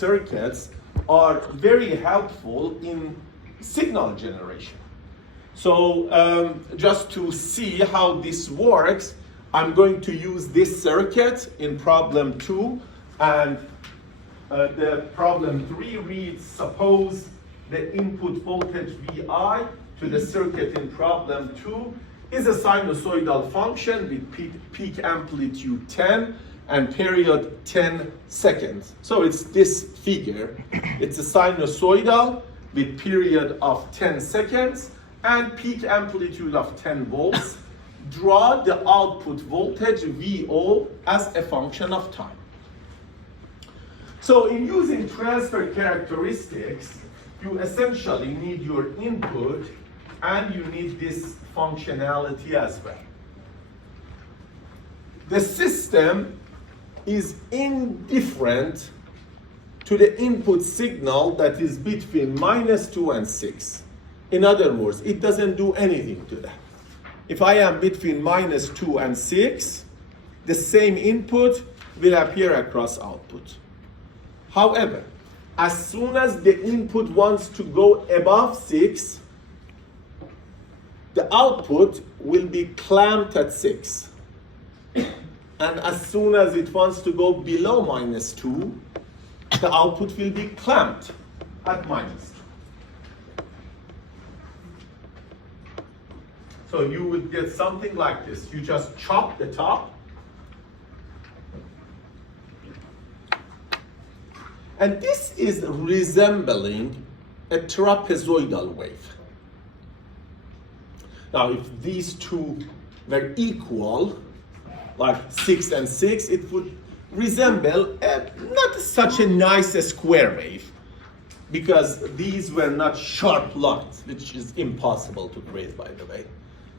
circuits are very helpful in signal generation. So just to see how this works, I'm going to use this circuit in problem 2, and the problem 3 reads, suppose the input voltage Vi to the circuit in problem 2 is a sinusoidal function with peak amplitude 10 and period 10 seconds. So it's this figure. It's a sinusoidal with period of 10 seconds and peak amplitude of 10 volts. Draw the output voltage VO as a function of time. So in using transfer characteristics, you essentially need your input and you need this functionality as well. The system is indifferent to the input signal that is between -2 and 6. In other words, it doesn't do anything to that. If I am between -2 and 6, the same input will appear across output. However, as soon as the input wants to go above 6, the output will be clamped at 6. And as soon as it wants to go below -2, the output will be clamped at -2. So you would get something like this. You just chop the top. And this is resembling a trapezoidal wave. Now, if these two were equal, like 6 and 6, it would resemble not such a nice square wave, because these were not sharp lines, which is impossible to create, by the way.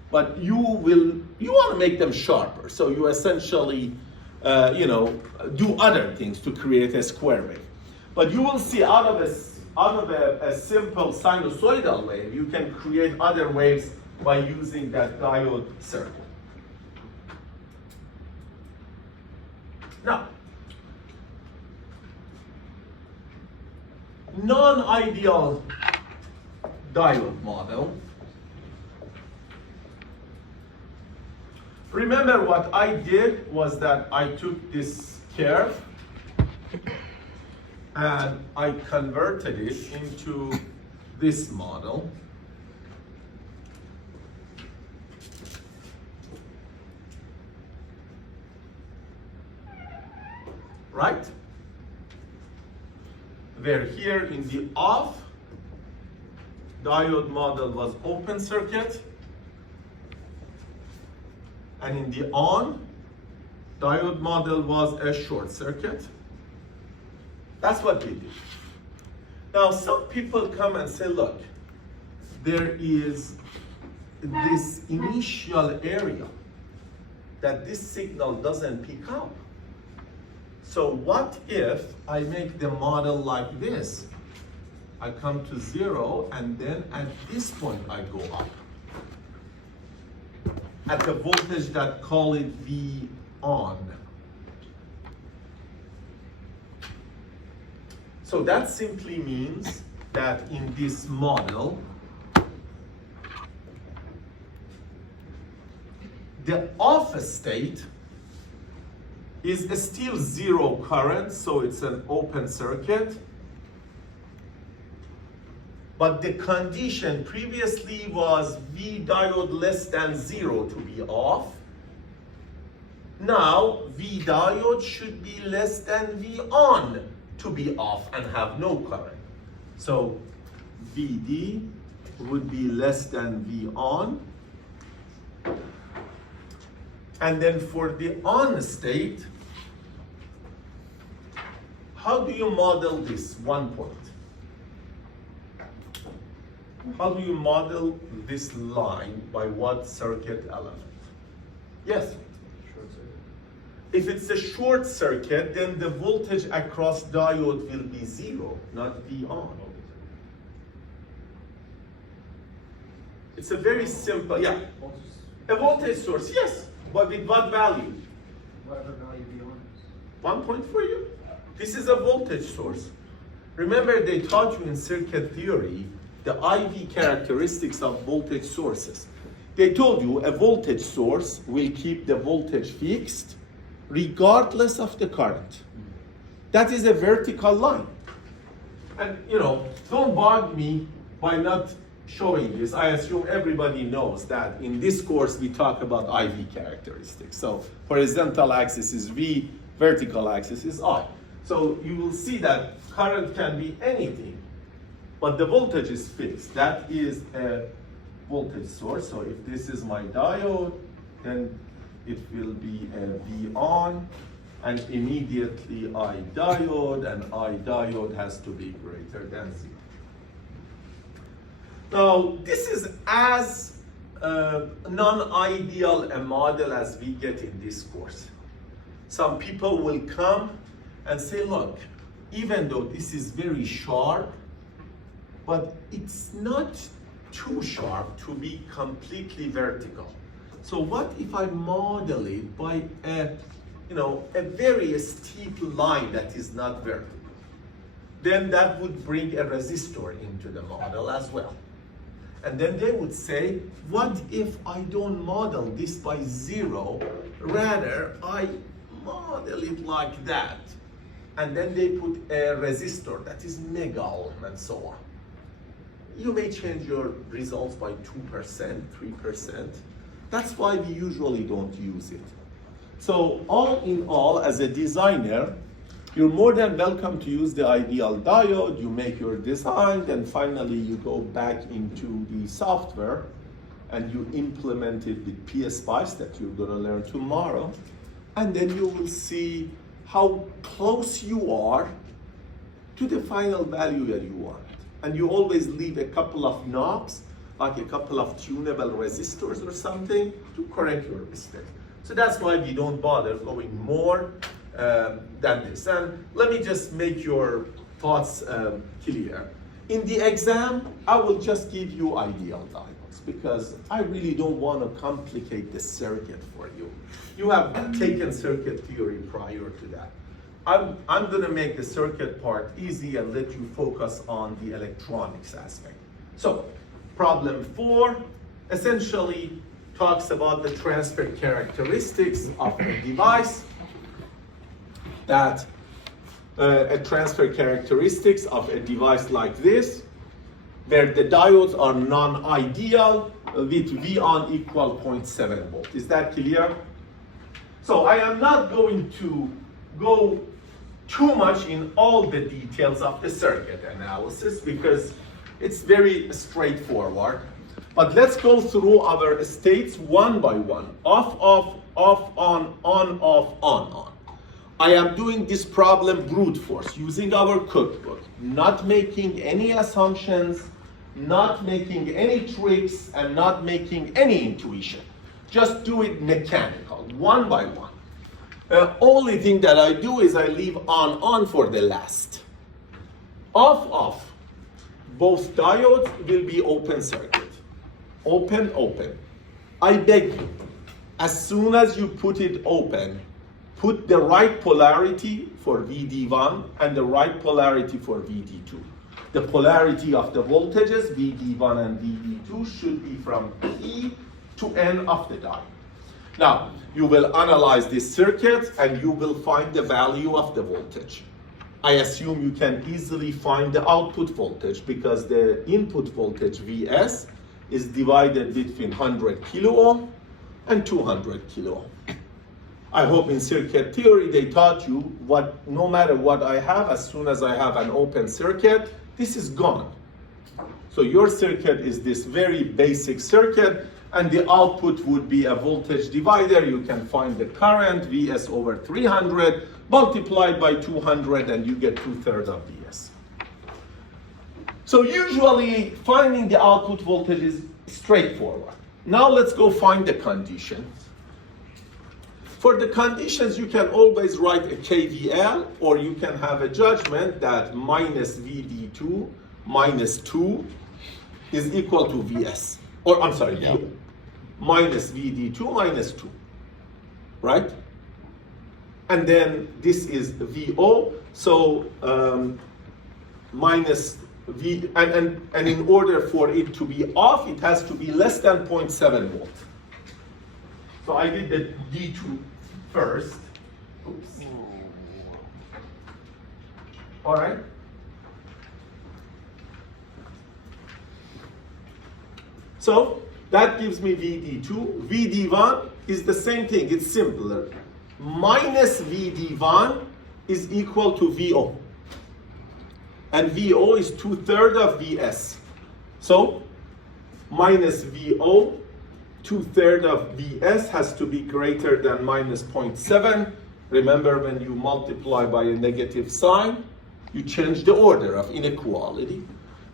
But you want to make them sharper, so you essentially, do other things to create a square wave. But you will see out of a simple sinusoidal wave, you can create other waves by using that diode circuit. Now, non-ideal diode model. Remember what I did was that I took this curve and I converted it into this model. Right? Where here in the off, diode model was open circuit, and in the on, diode model was a short circuit. That's what we did. Now, some people come and say, look, there is this initial area that this signal doesn't pick up. So what if I make the model like this? I come to 0, and then at this point I go up. At the voltage that call it V on. So that simply means that in this model, the off state is still 0 current, so it's an open circuit. But the condition previously was V diode less than 0 to be off. Now V diode should be less than V on to be off and have no current. So VD would be less than V on. And then for the on state, how do you model this 1 point? How do you model this line by what circuit element? Yes? Short circuit. If it's a short circuit, then the voltage across diode will be 0, not V on. It's a very simple, yeah. A voltage source, yes. But with what value? Whatever value V on is. 1 point for you? This is a voltage source. Remember they taught you in circuit theory the IV characteristics of voltage sources. They told you a voltage source will keep the voltage fixed regardless of the current. That is a vertical line. And don't bug me by not showing this. I assume everybody knows that in this course we talk about IV characteristics. So horizontal axis is V, vertical axis is I. So you will see that current can be anything, but the voltage is fixed. That is a voltage source. So if this is my diode, then it will be a V on, and immediately I diode, and I diode has to be greater than 0. Now, this is as non-ideal a model as we get in this course. Some people will come and say, look, even though this is very sharp, but it's not too sharp to be completely vertical. So what if I model it by a very steep line that is not vertical? Then that would bring a resistor into the model as well. And then they would say, what if I don't model this by 0, rather I model it like that? And then they put a resistor that is mega ohm and so on. You may change your results by 2%, 3%. That's why we usually don't use it. So all in all, as a designer, you're more than welcome to use the ideal diode. You make your design, then finally you go back into the software and you implement it with PSpice that you're gonna learn tomorrow. And then you will see how close you are to the final value that you want. And you always leave a couple of knobs, like a couple of tunable resistors or something to correct your mistake. So that's why we don't bother going more than this. And let me just make your thoughts clear. In the exam, I will just give you ideal diodes because I really don't want to complicate the circuit for you. You have taken circuit theory prior to that. I'm going to make the circuit part easy and let you focus on the electronics aspect. So, problem 4 essentially talks about the transfer characteristics of a device. That a transfer characteristics of a device like this, where the diodes are non-ideal with V on equal 0.7 volt. Is that clear? So I am not going to go too much in all the details of the circuit analysis because it's very straightforward. But let's go through our states one by one. Off, off, off, on, off, on. I am doing this problem brute force using our cookbook, not making any assumptions, not making any tricks, and not making any intuition. Just do it mechanical, one by one. Only thing that I do is I leave on for the last. Off, off. Both diodes will be open circuit. Open, open. I beg you, as soon as you put it open, put the right polarity for VD1 and the right polarity for VD2. The polarity of the voltages, VD1 and VD2, should be from P to N of the diode. Now, you will analyze this circuit and you will find the value of the voltage. I assume you can easily find the output voltage because the input voltage Vs is divided between 100 kilo ohm and 200 kilo ohm. I hope in circuit theory they taught you what, no matter what I have, as soon as I have an open circuit, this is gone. So your circuit is this very basic circuit, and the output would be a voltage divider. You can find the current, Vs over 300, multiplied by 200, and you get 2/3 of Vs. So usually finding the output voltage is straightforward. Now let's go find the condition. For the conditions, you can always write a KVL, or you can have a judgment that minus VD2 minus 2 is equal to Vs. Or I'm sorry, yeah. Minus VD2 minus 2, right? And then this is VO. So minus V, and in order for it to be off, it has to be less than 0.7 volt. So I did the D2 first. Oops. All right. So that gives me VD2. VD1 is the same thing, it's simpler. Minus VD1 is equal to VO. And VO is 2/3 of VS. So minus VO, 2/3 of VS has to be greater than minus 0.7. Remember, when you multiply by a negative sign, you change the order of inequality.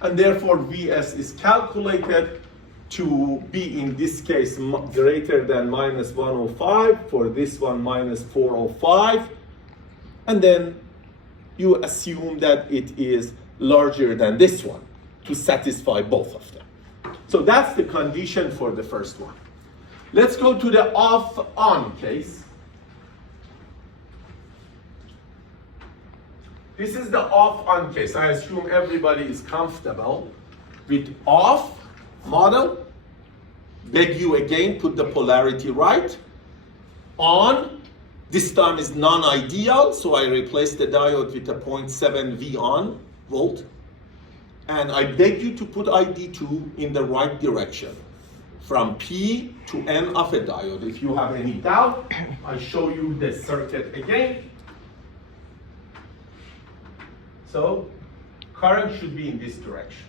And therefore VS is calculated to be, in this case, greater than minus 105, for this one minus 405, and then you assume that it is larger than this one to satisfy both of them. So that's the condition for the first one. Let's go to the off-on case. This is the off-on case. I assume everybody is comfortable with off model. Beg you again, put the polarity right. On, this time is non-ideal, so I replace the diode with a 0.7 V on volt. And I beg you to put ID2 in the right direction, from P to N of a diode. If you have any doubt, I show you the circuit again. So current should be in this direction.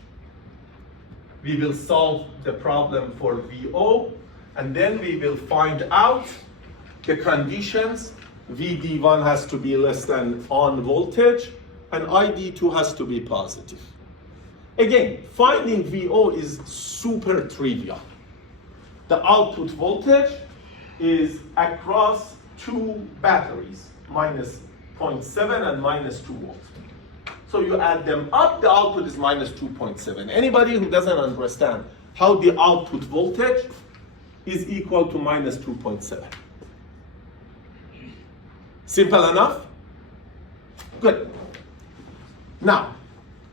We will solve the problem for VO, and then we will find out the conditions. VD1 has to be less than on voltage, and ID2 has to be positive. Again, finding VO is super trivial. The output voltage is across two batteries, minus 0.7 and minus 2 volts. So you add them up, the output is minus 2.7. Anybody who doesn't understand how the output voltage is equal to minus 2.7? Simple enough? Good. Now,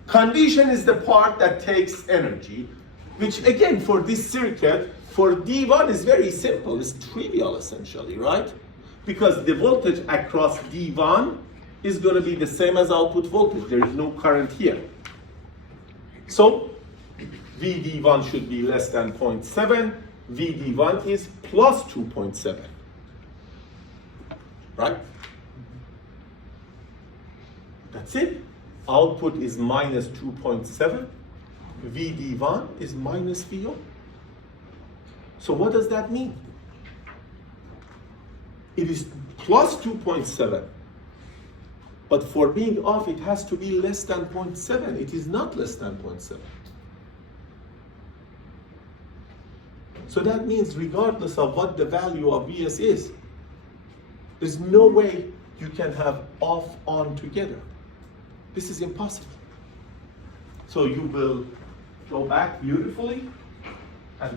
condition is the part that takes energy, which again, for this circuit, for D1 is very simple. It's trivial essentially, right? Because the voltage across D1 is going to be the same as output voltage. There is no current here. So VD1 should be less than 0.7. VD1 is plus 2.7. Right? That's it. Output is minus 2.7. VD1 is minus VO. So what does that mean? It is plus 2.7. But for being off, it has to be less than 0.7. It is not less than 0.7. So that means regardless of what the value of VS is, there's no way you can have off, on together. This is impossible. So you will go back beautifully